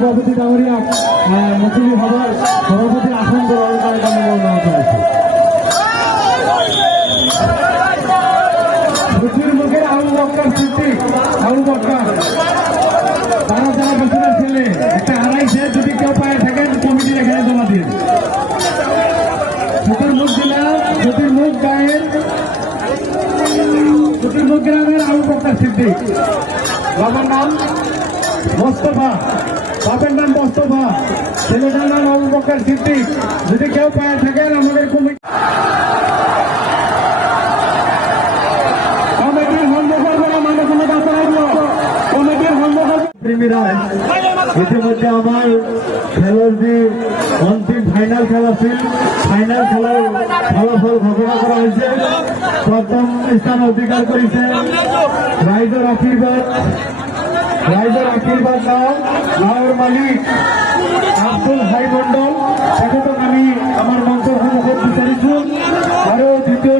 সভাপতি ডাঙরিয়া মুসলিম সভার সভাপতি আসন গ্রহণ করে বর্ণনা করেছে। মুসলিম মুখের আবু বকর সিদ্দিক, আবু বকর তারা যারা বছরের ছেলে একটা হারাইছে, যদি কেউ পায়ে থাকেন কমিটির এখানে জমা দিন। চতুর্মুখ জেলা চতুর্মুখ গায়ের চতুর্মুখ গ্রামের আবু বকর সিদ্দিক, বাবার নাম মোস্তফা, বাপের নাম মোস্তফা, ছেলেটার নাম আবু বকর সিদ্দিক। যদি কেউ পায়ে থাকেন আমাদের কমিটির ইতিমধ্যে আমার খেলার যে অন্তিম ফাইনাল খেলা ছিল, ফাইনাল খেলার ফলাফল ঘোষণা করা হয়েছে। প্রথম স্থান অধিকার করেছে রাইজর আশীর্বাদ গাঁওয়ের মালিক আব্দুল হাই মন্ডল। এখন আমি আমার মন্তব্য বিচারিছু। আরো দ্বিতীয়